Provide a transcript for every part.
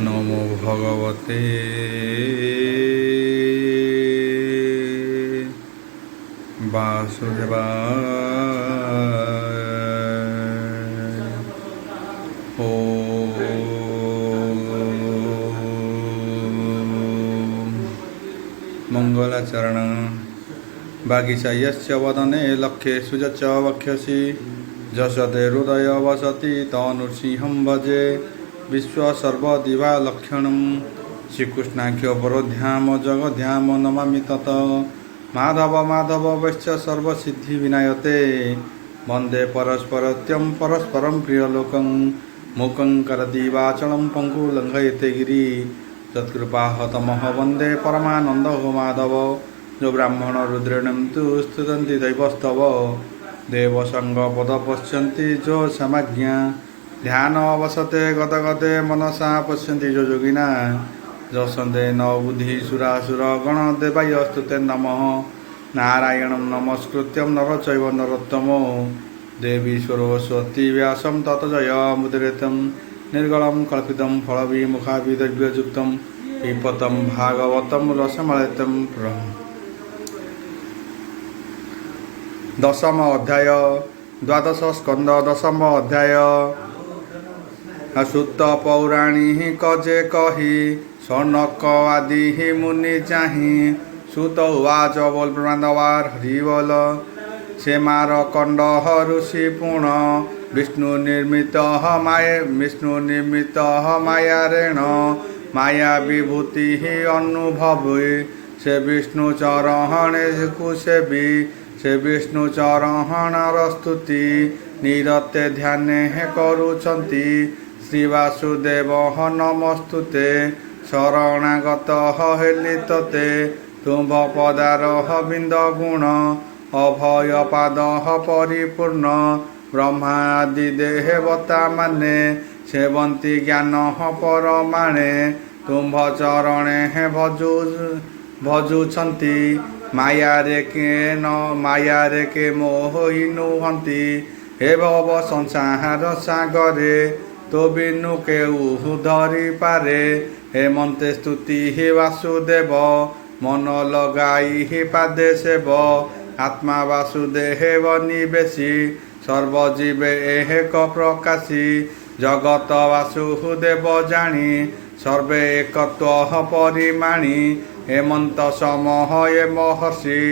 नमो भगवते वासुदेवाय। ओम मंगलाचरण बागीचा यस्य वदने लक्ष्ये सुजच वक्ष्यसि जसते हृदय वसति तनुसिंहं भजे विश्वसर्वदिवा लक्षणं श्रीकृष्णाख्य परोध्याम जगध्याम नमामि तत् माधव माधव वैश्च सर्वसिद्धि विनायते वंदे परस्परत्यं परस्परं प्रियलोकं मूकं करति वाचलं पंकु लंघयते गिरि तत्कृपाहतमः वंदे परमानंदो माधव जो ब्राह्मण रुद्रेणं तु स्तुतन्ति दैवस्तव देवसंग पद पश्यन्ति जो समज्ञा ध्यान अवसते गदगदे मनसा पश्यन्ति जो योगिना जो सन्दे न बुद्धि सुरासुर गण देवाय स्तुते नमः नारायणं नमस्कृत्यं नर चैव नरोत्तमो देवी सरस्वती व्यासं तत जयमुदीरयेत् निर्गलं कल्पितं फलविमुखाभिद्रव्ययुक्तं पिबतं भागवतं रसमलेतं दशम अध्याय द्वादश स्कंद दशम अध्याय सुत पौराणिक जे कही सनक आदि मुनि चाही सुत उवाच बोल ब्रह्मांडवार हरिबोल से मार कंड ऋषि पुण विष्णु निर्मित माया रेण माया विभूति अनुभव से विष्णु चरणे कुसेबी से विष्णु चरणर स्तुति निरते ध्याने करुछन्ति श्री वासुदेव नमस्तुते शरणागत हेली तते तुम्भ पदार बिंद गुण अभय पाद परिपूर्ण ब्रह्मादि देवता माने सेवंती ज्ञान परमाणे तुम्भ चरणे भजुछन्ति माया रे के मोहि नुहन्ति हे भव संसार सागरे तो बिनु के धरी पारे हे मंते स्तुति हे वासुदेव मन लगाई हे पादे सेव आत्मा वासुदेव निवेशी सर्वजीव एक प्रकाशी जगत वासुदेव जानी सर्वे एकत्व परिमाणी हेमंत समह हे महर्षि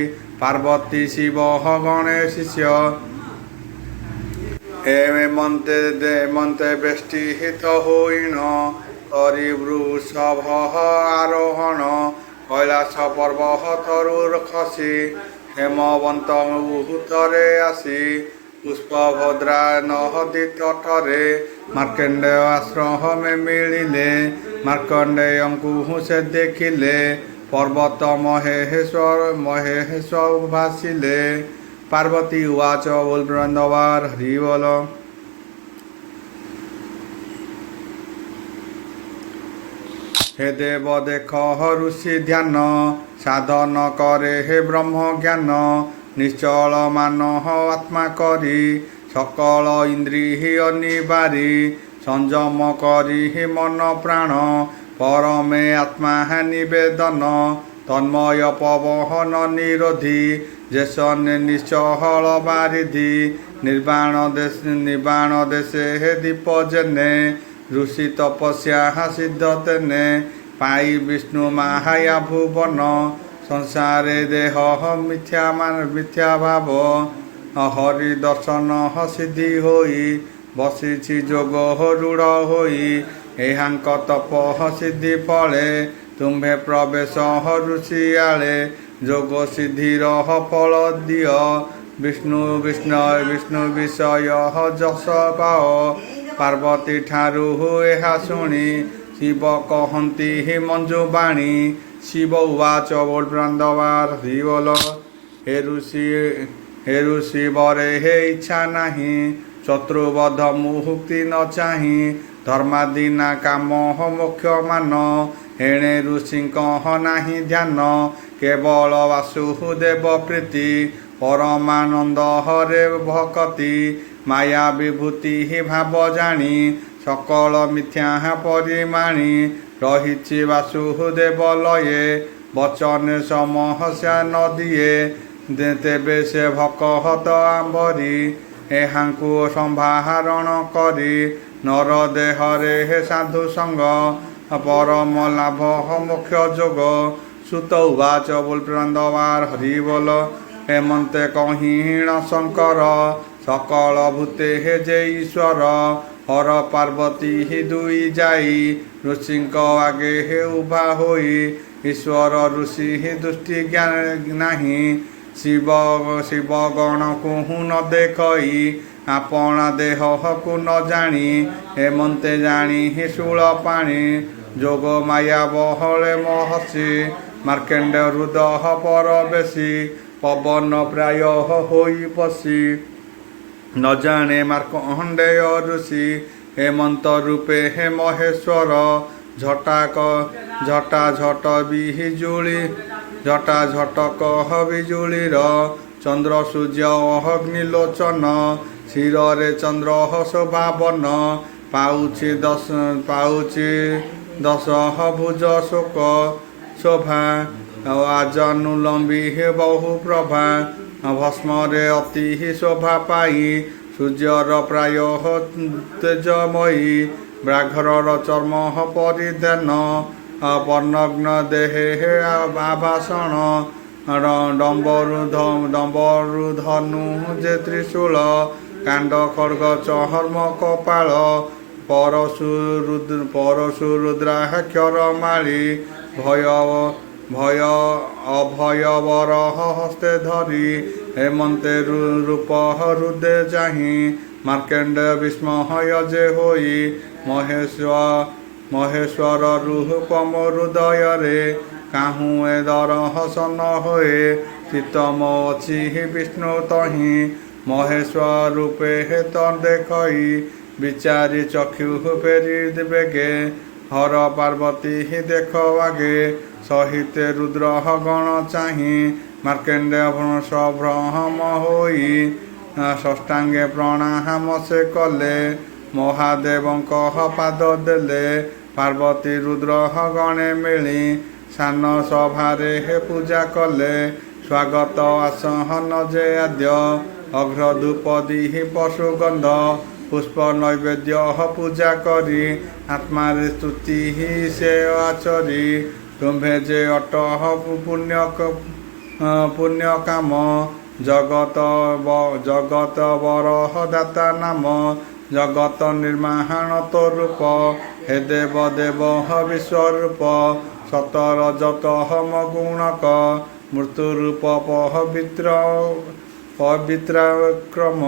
पार्वती शिव गणेश शिष्य हेमंते बेष्टि हित होइण हरिवृषभ आरोहण कैलास पर्वत तरुर खसी हेमवंत उहुतरे आसी पुष्पभद्रा नदी तटरे मार्कंडेय आश्रम मिलिले मार्कंडेयंकु से देखिले पर्वत महेश्वर भासिले पार्वती उवाच बोल ब्रह्मांडवार हरिबोल हे देव देख ऋषि ध्यान साधन करे हे ब्रह्म ज्ञान निश्चल मान आत्मा करी सकल इंद्रिय निबारी संयम करी मन प्राण परमे आत्मा निवेदन तन्मय पवन निरोधी जेसन निश्चल बारिधि निर्वाण देशे हे दीप जेने ऋषि तपस्या सिद्ध तेने पाई विष्णु माया भुवन संसारे देह मिथ्या भाव हरि दर्शन सिद्धि होई बसिछि जोग रूढ़ होई एहांक तप सिद्धि फले तुम्भे प्रवेश ऋषि आले जोग सिद्धिर फल दिय विष्णु विषय जस पाओ पार्वती ठारू ଏହା ଶୁଣି शिव कहती हि मंजुबाणी शिव उवाच बोल ब्रह्मांडवार हरिबोल हे ऋषि बरे हे इच्छा नाही शत्रुवध मुक्ति न चाही धर्मादीना काम मोक्ष मान ଏଣେ ଋଷିଙ୍କ ନାହିଁ ଧ୍ୟାନ କେବଳ ବାସୁଦେବ ପ୍ରୀତି ପରମାନନ୍ଦ ହରେ ଭକତି ମାୟା ବିଭୂତି ଭାବ ଜାଣି ସକଳ ମିଥ୍ୟା ପରିମାଣି ରହିଛି ବାସୁଦେବ ଲୟେ ବଚନେ ସମହସ୍ୟା ନଦିଏ ତେବେ ସେ ଭକତ ଆମ୍ବରି ଏହାଙ୍କୁ ସମ୍ଭାରଣ କରି ନର ଦେହରେ ସାଧୁ ସଙ୍ଗ ପରମ ଲାଭ ମୋକ୍ଷ ଯୋଗ ସୁତ ଉବାଚ ବୋଲ ପ୍ରାନ୍ଦବାର ହରି ବୋଲ ହେମନ୍ତେ କହିଣ ଶଙ୍କର ସକଳ ଭୂତେ ଯେ ଈଶ୍ୱର ହର ପାର୍ବତୀ ଦୁଇ ଯାଇ ଋଷିଙ୍କ ଆଗେ ଉଭା ହୋଇ ଈଶ୍ୱର ଋଷି ଦୃଷ୍ଟି ନାହିଁ ଶିବ ଗଣକୁ ନ ଦେଖଇ ଆପଣା ଦେହକୁ ନ ଜାଣି ହେମନ୍ତେ ଜାଣି ଶୂଳ ପାଣି ଯୋଗ ମାୟା ବହଳେ ମହର୍ଷି ମାର୍କେଣ୍ଡ ହୃଦୟ ପର ବେଶୀ ପବନ ପ୍ରାୟ ହୋଇ ପଶି ନ ଜାଣେ ମାର୍କଣ୍ଡେୟ ଋଷି ହେମନ୍ତ ରୂପେ ହେ ମହେଶ୍ୱର ଝଟା ଝଟକ ବିଜୁଳିର ଚନ୍ଦ୍ର ସୂର୍ଯ୍ୟ ଅଗ୍ନିଲୋଚନ ଶିରରେ ଚନ୍ଦ୍ର ଶୋଭାବନ ପାଉଛି ଦଶ ଭୁଜ ଶୋଭା ଆଜନୁଲମ୍ବୀ ବହୁ ପ୍ରଭା ଭସ୍ମରେ ଅତି ଶୋଭା ପାଇ ସୂର୍ଯ୍ୟର ପ୍ରାୟ ତେଜମୟୀ ବ୍ରାଘ୍ରର ଚର୍ମ ପରିଧାନ ବର୍ଣ୍ଣଗ୍ନ ଦେହେ ଆଭାଷଣ ଡମ୍ବରୁ ଧନୁ ଯେ ତ୍ରିଶୂଳ କାଣ୍ଡ ଖଡ୍ଗ ଚର୍ମ କପାଳ ପରଶୁ ରୁଦ୍ରାକ୍ଷର ମାଳି ଅଭୟ ବରହ ହସ୍ତେ ଧରି ହେମନ୍ତେ ରୂପ ହୃଦେ ଚାହିଁ ମାର୍କେଣ୍ଡ ବିସ୍ମୟ ଯେ ହୋଇ ମହେଶ୍ୱର ରୂପମ ହୃଦୟରେ କାହୁଁ ଏ ଦରହସନ ହୋଏ ଚିତ୍ତମ ଅଛି ବିଷ୍ଣୁ ତହିଁ ମହେଶ୍ୱର ରୂପେ ହେତ ଦେଖଇ ବିଚାରି ଚକ୍ଷୁ ଫେରି ବେଗେ ହର ପାର୍ବତୀ ଦେଖ ଆଗେ ସହିତେ ରୁଦ୍ର ଗଣ ଚାହିଁ ମାର୍କେଣ୍ଡ ସଭ୍ରମ ହୋଇ ଷଷ୍ଟାଙ୍ଗେ ପ୍ରଣାମ ସେ କଲେ ମହାଦେବଙ୍କ ପାଦ ଦେଲେ ପାର୍ବତୀ ରୁଦ୍ର ଗଣେ ମିଳି ସାନ ସଭାରେ ପୂଜା କଲେ ସ୍ୱାଗତ ଆସହନ ଯେ ଆଦ୍ୟ ଅଘ୍ର ଧୂପ ଦିହି ପଶୁଗନ୍ଧ ପୁଷ୍ପ ନୈବେଦ୍ୟ ପୂଜା କରି ଆତ୍ମାରେ ସ୍ତୁତି ସେ ଆଚରି ତୁମ୍ଭେ ଯେ ଅଟ ପୁଣ୍ୟ କାମ ଜଗତ ବରହ ଦାତା ନାମ ଜଗତ ନିର୍ମାଣ ତ ରୂପ ହେ ଦେବ ବିଶ୍ୱରୂପ ସତର ଯତ ଗୁଣକ ମୃତ୍ୟୁ ରୂପ ପବିତ୍ରାକ୍ରମ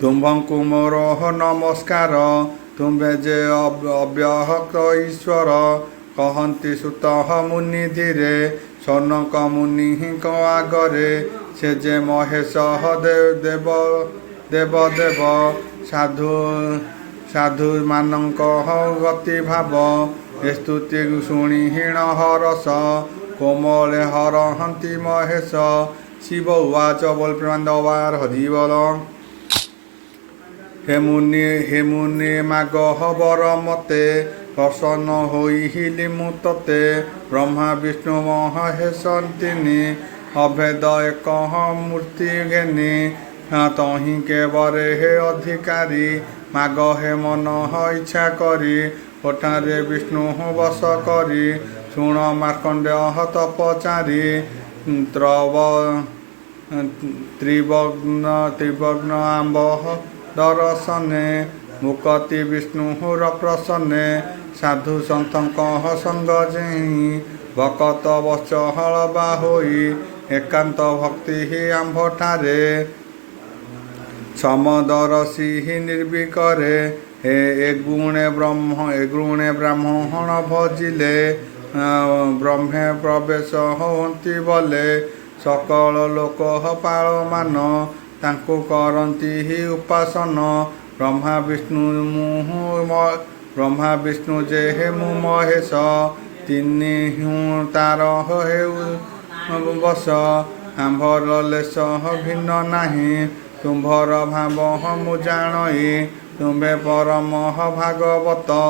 ତୁମ୍ଭଙ୍କୁ ମୋର ନମସ୍କାର ତୁମ୍ଭେ ଯେ ଅବ୍ୟହତ ଈଶ୍ୱର କହନ୍ତି ସୁତ ମୁନି ଧୀରେ ସନକ ମୁନିଙ୍କ ଆଗରେ ସେ ଯେ ମହେଶ ଦେବ ସାଧୁ ମାନଙ୍କ ଗତି ଭାବ ଏ ସ୍ତୁତି ଶୁଣି ହୀଣ ହରସ କୋମଳେ ହରହନ୍ତି ମହେଶ ଶିବ ଉବାଚ ବୋଲ ପ୍ରେମାନନ୍ଦବାର ହରି ବୋଲ ହେ ମୁନି ମାଗ ବର ମତେ ପ୍ରସନ୍ନ ହୋଇଲି ମୁଁ ତତେ ବ୍ରହ୍ମା ବିଷ୍ଣୁ ମହେଶ ତିନି ଅଭେଦ ଏକ ମୂର୍ତ୍ତି ଘେନି ତହିଁ କେବରେ ହେ ଅଧିକାରୀ ମାଗ ହେ ମନ ଇଚ୍ଛା କରି କୋଠାରେ ବିଷ୍ଣୁ ବସ କରି ଶୁଣ ମାର୍କଣ୍ଡେୟ ତପଚାରୀ ତ୍ରିବଗ୍ନ ଆମ୍ବ ଦର୍ଶନେ ମୁକତି ବିଷ୍ଣୁର ପ୍ରସନ୍ନେ ସାଧୁ ସନ୍ଥଙ୍କ ସଙ୍ଗ ଯେହି ଭକତ ବଚହଳ ବା ହୋଇ ଏକାନ୍ତ ଭକ୍ତି ଆମ୍ଭଠାରେ ସମଦରସି ନିର୍ବିକରେ ଏ ଗୁଣେ ବ୍ରାହ୍ମଣ ଭଜିଲେ ବ୍ରହ୍ମେ ପ୍ରବେଶ ହୁଅନ୍ତି ବଲେ ସକଳ ଲୋକ ପାଳମାନ ତାଙ୍କୁ କରନ୍ତି ଉପାସନ ବ୍ରହ୍ମା ବିଷ୍ଣୁ ବ୍ରହ୍ମା ବିଷ୍ଣୁ ଯେ ମୁଁ ମହେଶ ତିନି ତାର ହେଉ ବସ ଆମ୍ଭର ଲେଶ ଭିନ୍ନ ନାହିଁ ତୁମ୍ଭର ଭାବ ମୁଁ ଜାଣଇ ତୁମ୍ଭେ ପରମ ଭାଗବତ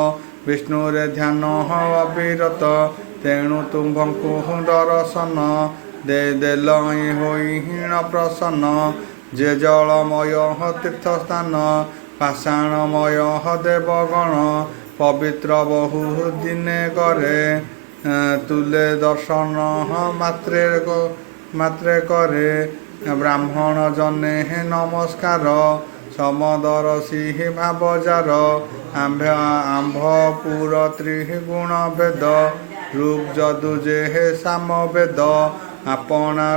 ବିଷ୍ଣୁରେ ଧ୍ୟାନ ଅବିରତ ତେଣୁ ତୁମ୍ଭଙ୍କୁ ଦର୍ଶନ ଦେଲଇ ହୋଇ ହୀନ ପ୍ରସନ୍ନ ଯେ ଜଳମୟ ତୀର୍ଥସ୍ଥାନ ପାଷାଣମୟ ଦେବଗଣ ପବିତ୍ର ବହୁ ଦିନେ କରେ ତୁଲେ ଦର୍ଶନ ମାତ୍ରେ କରେ ବ୍ରାହ୍ମଣ ଜନେ ନମସ୍କାର ସମଦରସି ଭାବଜାର ଆମ୍ଭ ପୁର ତ୍ରିଗୁଣ ବେଦ ରୂପ ଯଦୁ ଯେ ସାମ ବେଦ ଆପଣା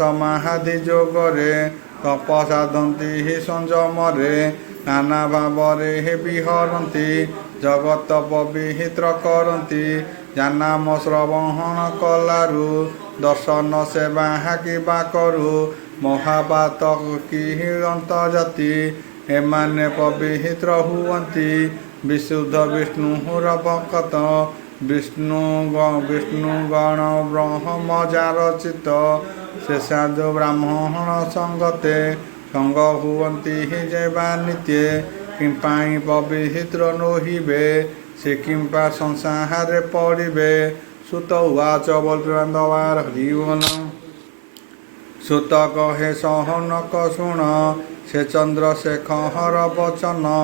ସମାଧି ଯୋଗରେ ତପ ସାଧନ୍ତି ସଂଯମରେ ନାନା ଭାବରେ ବିହରନ୍ତି ଜଗତ ପବିତ୍ର କରନ୍ତି ଜାନାମ ଶ୍ରବଣ କଲାରୁ ଦର୍ଶନ ସେବା କିବା କରୁ ମହାପାତ କି ଅନ୍ତର୍ଜାତି ଏମାନେ ପବିତ୍ର ହୁଅନ୍ତି ବିଶୁଦ୍ଧ ବିଷ୍ଣୁର ଭକ୍ତ ବିଷ୍ଣୁ ଗଣ ବ୍ରହ୍ମ ଯାର ଚିତ ସେ ସାଧୁ ବ୍ରାହ୍ମଣ ସଙ୍ଗତେ ସଙ୍ଗ ହୁଅନ୍ତି ଯେବା ନିତ୍ୟେ କିମ୍ପାଇଁ ପବିତ୍ର ନୋହିବେ ସେ କିମ୍ପା ସଂସାରେ ପଡ଼ିବେ ସୁତ ଉବାଚ ବଲପ୍ରବାନ୍ଦବାର ହରିବୋଲ ସୁତ କହେ ସହନକ ଶୁଣ ସେ ଚନ୍ଦ୍ରଶେଖର ବଚନ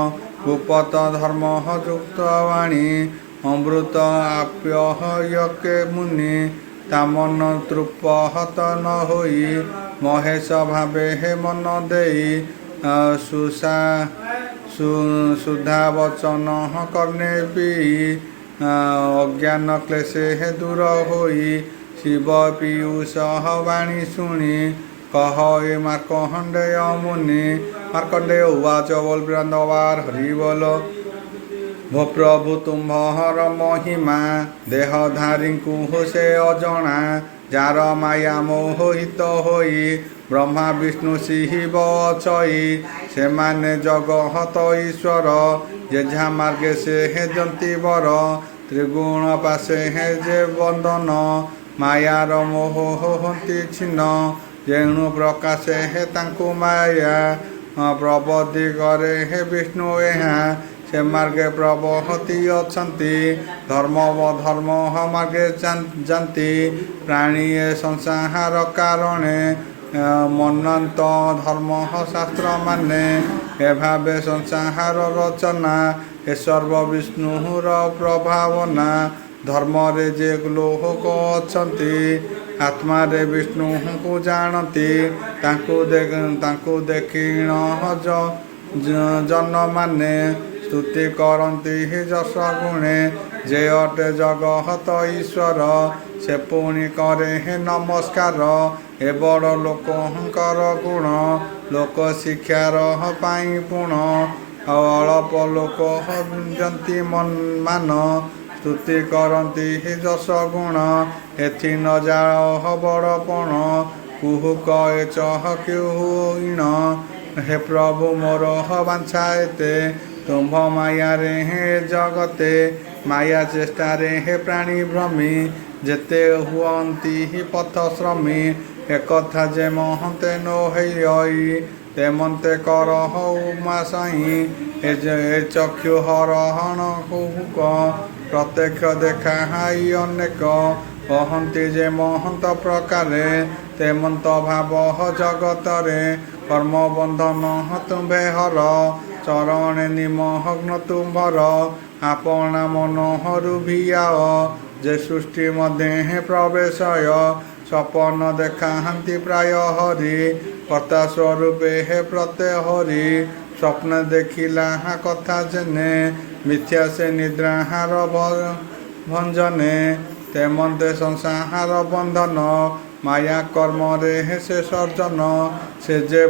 ଭୂପତ ଧର୍ମ ଯୁକ୍ତ ବାଣୀ ଅମୃତ ଆପ୍ୟହୟକେ ମୁନି ତାମନ ତୃପହତ ନ ହୋଇ ମହେଶ ଭାବେ ମନ ଦେଇ ସୁଧା ବଚନ କର୍ଣ୍ଣେ ପିଇ ଅଜ୍ଞାନ କ୍ଲେଶେ ଦୂର ହୋଇ ଶିବ ପୀୟୁଷ ବାଣୀ ଶୁଣି କହ ଏ ମାର୍କଣ୍ଡେୟ ମୁନି ମାର୍କଣ୍ଡେୟ ଉବାଚ ବଲପ୍ରବାନ୍ଦବାର ହରିବୋଲ ଭୋ ପ୍ରଭୁ ତୁମ୍ଭର ମହିମା ଦେହଧାରୀଙ୍କୁ ସେ ଅଜଣା ଯାର ମାୟା ମୋହିତ ହୋଇ ବ୍ରହ୍ମା ବିଷ୍ଣୁ ଶିବ ଅଛଇ ସେମାନେ ଜଗତ ଈଶ୍ୱର ଯେଝା ମାର୍ଗେ ସେ ଦିଅନ୍ତି ବର ତ୍ରିଗୁଣ ପାଶେ ଯେ ବନ୍ଦନ ମାୟାର ମୋହ ହୁଅନ୍ତି ଛିନ୍ନ ଯେଣୁ ପ୍ରକାଶେ ତାଙ୍କୁ ମାୟା ପ୍ରବଧି କରେ ବିଷ୍ଣୁ ଏହା ସେ ମାର୍ଗେ ପ୍ରବହତି ଅଛନ୍ତି ଧର୍ମ ମାର୍ଗେ ଯାନ୍ତି ପ୍ରାଣୀ ଏ ସଂସାର କାରଣେ ମନନ୍ତ ଧର୍ମ ଶାସ୍ତ୍ର ମାନେ ଏଭାବେ ସଂସାର ରଚନା ଏ ସର୍ବ ବିଷ୍ଣୁର ପ୍ରଭାବନା ଧର୍ମରେ ଯେ ଲୋକ ଅଛନ୍ତି ଆତ୍ମାରେ ବିଷ୍ଣୁଙ୍କୁ ଜାଣନ୍ତି ତାଙ୍କୁ ଦେଖିଣ ଜନମାନେ ସ୍ତୁତି କରନ୍ତି ଯଶ ଗୁଣେ ଯେ ଅଟେ ଜଗତ ଈଶ୍ୱର ସେ ପୁଣି କରେ ନମସ୍କାର ଏ ବଡ଼ ଲୋକଙ୍କର ଗୁଣ ଲୋକ ଶିକ୍ଷାର ପାଇଁ ପୁଣ ଅଳପ ଲୋକ ଯନ୍ତି ମାନ ସ୍ତୁତି କରନ୍ତି ଯଶ ଗୁଣ ଏଥି ନ ଯାଳ ବଡ଼ପଣ କୁହୁକ ଏ ଚହକିଣ ହେ ପ୍ରଭୁ ମୋର ବାଞ୍ଛା ଏତେ ତୁମ୍ଭ ମାୟାରେ ଜଗତେ ମାୟା ଚେଷ୍ଟାରେ ପ୍ରାଣୀ ଭ୍ରମୀ ଯେତେ ହୁଅନ୍ତି ପଥ ଶ୍ରମୀ একথা যে মহন্তে নহই তেমন্তে কর উমা সাই এ চক্ষু হরহণ হুক প্রত্যক্ষ দেখা হাই অনেক কহন্তি যে মহন্ত প্রকারে তেমন্ত ভাব জগতরে কর্মবন্ধন তুম্ভে হর চরণে নিমগ্ন তুম্ভর আপনা মনোহরু ভিয়াও যে সৃষ্টি মধ্যে প্রবেশয় স্বপন দেখাহান্তি প্রায় হরি কর্তা স্বরূপে হে প্রত্যয় হরি স্বপ্ন দেখিলা কথা জেনে মিথ্যা সে নিদ্রাহার ভঞ্জনে তেমন্তে সংসার বন্ধন মায়া কর্মরে সে সর্জন সে যে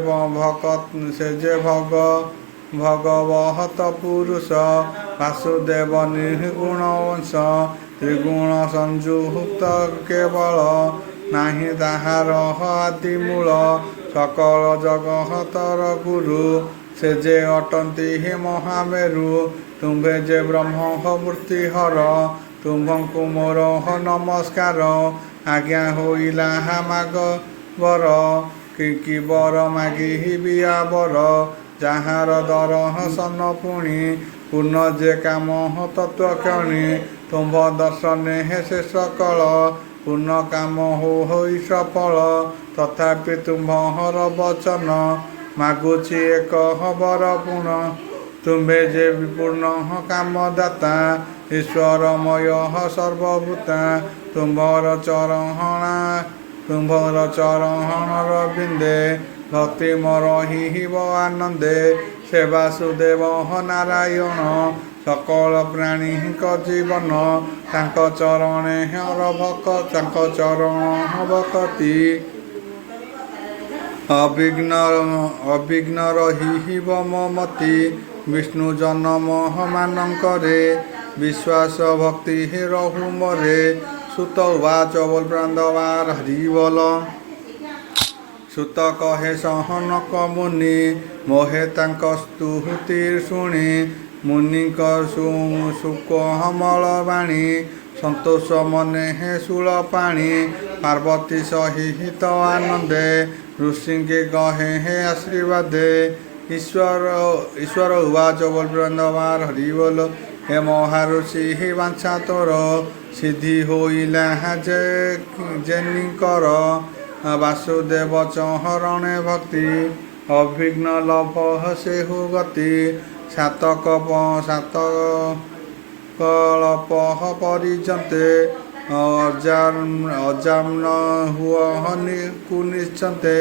ভগবহত পুরুষ বাসুদেব নির্গুণ বংশ ত্রিগুণ সংযুক্ত কেবଳ ନାହିଁ ତାହାର ଆଦି ମୂଳ सकल जगतर गुरु से जे अटंती हि महामेरु तुम्भे जे ब्रह्म मूर्तिहर तुम्भଙ୍କୁ मोर नमस्कार आज्ञा होइला माग बर कि बर मागि बिया बर ଯାହାର ଦର୍ଶନ ପୁଣି ପୂର୍ଣ୍ଣ ଯେ କାମ ତତ୍ଵ କ୍ଷଣି ତୁମ୍ଭ ଦର୍ଶନେ ସେ ସକଳ ପୂର୍ଣ୍ଣ କାମ ହୋଇ ସଫଳ ତଥାପି ତୁମ୍ଭର ବଚନ ମାଗୁଛି ଏକ ବର ପୁଣ ତୁମ୍ଭେ ଯେ ପୂର୍ଣ୍ଣ କାମଦାତା ଈଶ୍ୱରମୟ ସର୍ବଭୂତା ତୁମ୍ଭର ଚରଣର ବିନ୍ଦେ ଭକ୍ତି ମୋର ହିବ ଆନନ୍ଦେ ସେ ବାସୁଦେବ ନାରାୟଣ सकल प्राणी जीवन तांको चरणे तांको चरण भक्ति अविघ्न रही ममति विष्णु जन्म मानकरे विश्वास भक्ति रहु मरे सुत उवाच बोल प्राणवार हरि बोल सुत कहे सहन मुनि मोहे तांक स्तुति शुणी मुनिक सुख हमल बाणी संतोष मने हे शूल पाणी पार्वती सहित आनंदे ऋषिके कहे हे आशीर्वादे ईश्वर उवाच बोल वृंदवार हरि बोल हे महाऋषि हे वांछा तोर सिद्धि होइला जेनिकर वासुदेव चरणे भक्ति अभिघ्न लभ से हो गति सातकलप परिजन्ते अजाम्न हुआ कुनिश्चन्ते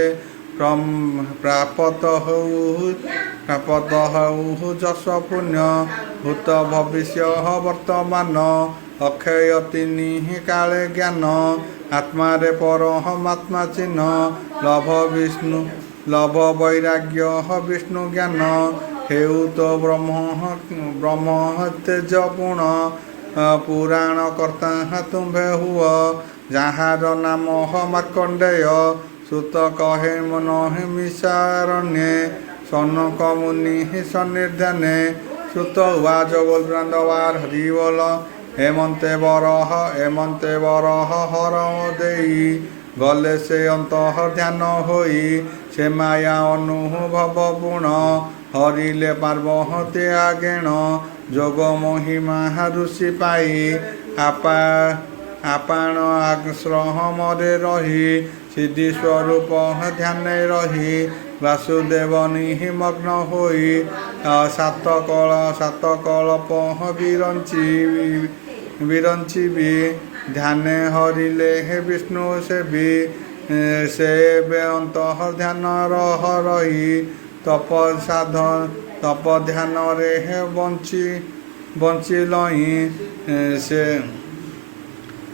प्राप्त हऊ जस पुण्य भूत भविष्य वर्तमान अक्षय तीनि काले ज्ञान आत्मा रे परमात्मा चिन्ह लभ वैराग्य विष्णु ज्ञान हेउ तो ब्रह्म तेज पुण पुराण कर्ता तुम्भे हुआ जहार नाम मार्कंडेय सुत कहे मन मिशारण्ये सनक मुनि सन्निधाने सुत उवाच बोल वृंदवार हरि बोल हेमंते बरह हर देई गले से अंतः ध्यान होई से माया अनुभव गुण हरिले पार्वती आगेण जोग महिमा ऋषि पाई आपण आश्रमरे रही सिद्धि स्वरूप ध्यान रही वासुदेव निमग्न होई सात कलप विरंची भी ध्यान हरिले हे विष्णु सेवी से अंतः ध्यान रही तप ध्यान रे हे बंचिलही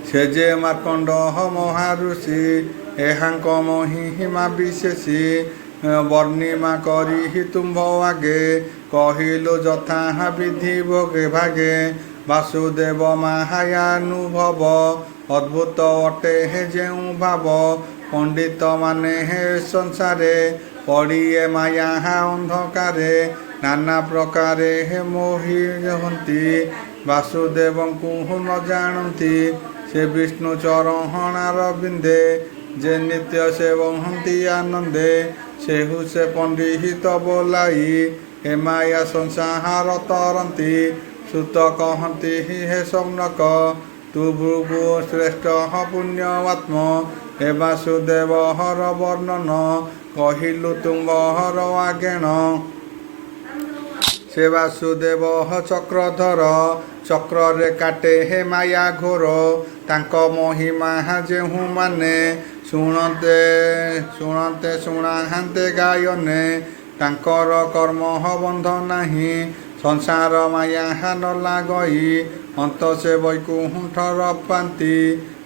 से जे मार्कंड महाऋषि एहांक महिमा विशेषी वर्णिमा करी तुम्भ आगे कहिलु जथा विधि भोगे भागे वासुदेव मायानुभव अद्भुत अटे हे जेउ भाव पंडित माने हे संसारे पड़िए माया अंधकारे नाना प्रकारे हे मोहि हंती वासुदेव को न जानती से विष्णु चरणर बिंदे जे नित्य सेवहंती आनंदे सेहु से पंडित बोलाई हे माया संसार तरंती सुत कहती हे सौनक तु भृगु श्रेष्ठ पुण्यवात्म हे वासुदेव हर वर्णन कहिलु तुम्भर आगेण से वासुदेव चक्रधर चक्र रे काटे हे माया घोर तांक महिमा जेहु माने शुणते शुणाहांते गायने तांकर कर्म बंध नाही संसार माया न लागई अंत से वैकुंठर पांति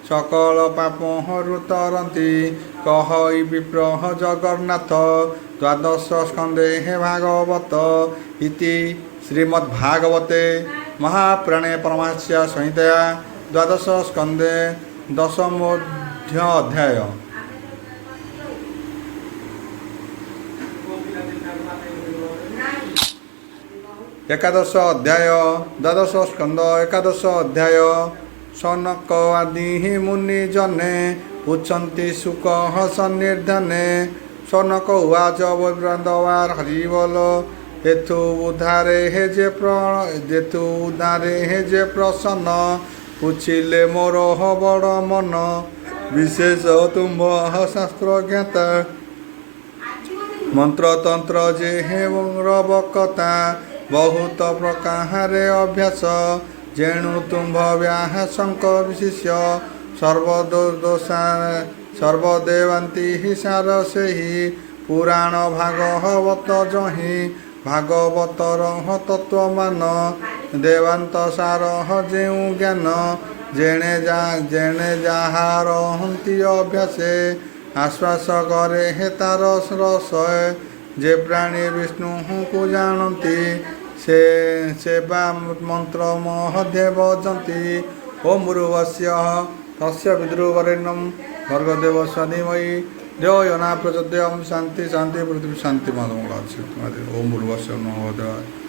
सकल पाप हरु तरंती कहई विप्रह जगन्नाथ द्वादश स्कंदे हे भागवत इति श्रीमद्भागवते महापुराणे परमहंस्य संहितया द्वादश स्कंदे दशमोऽध्याय। एकादश अध्याय द्वादश स्कंद एकादश अध्याय सनक आदि मुनि जने उच्चन्ति सुख सन्निर्धने सनक उवाच वैब्रन्दवार हरिबल हेतु उधारे हे जे प्रसन्न पूछिले मोर बड़ मन विशेष तुम्भ शास्त्र ज्ञाता मंत्र तंत्र जे हे रवकता बहुत प्रकारे अभ्यास जेणु तुम्भ व्याहशंक विशिष्य सर्वदोषा सर्वदेवान्ति हि सार से ही पुराण भागवत जहि भागवतर तत्वमान देवांत सार जेउ ज्ञान जेणे जाहार हंती अभ्यासे आश्वास करे हे तार रस जे प्राणी विष्णु को जानती से सेवा मंत्र महदे भजन्ति ओम मुरुवस्य तस्य विद्रुवरेण्यं भर्गदेव स्वधीमहि देव योना प्रचोदयात् शांति शांति पृथ्वी शांति माधव ओम मुरुवस्य नमः।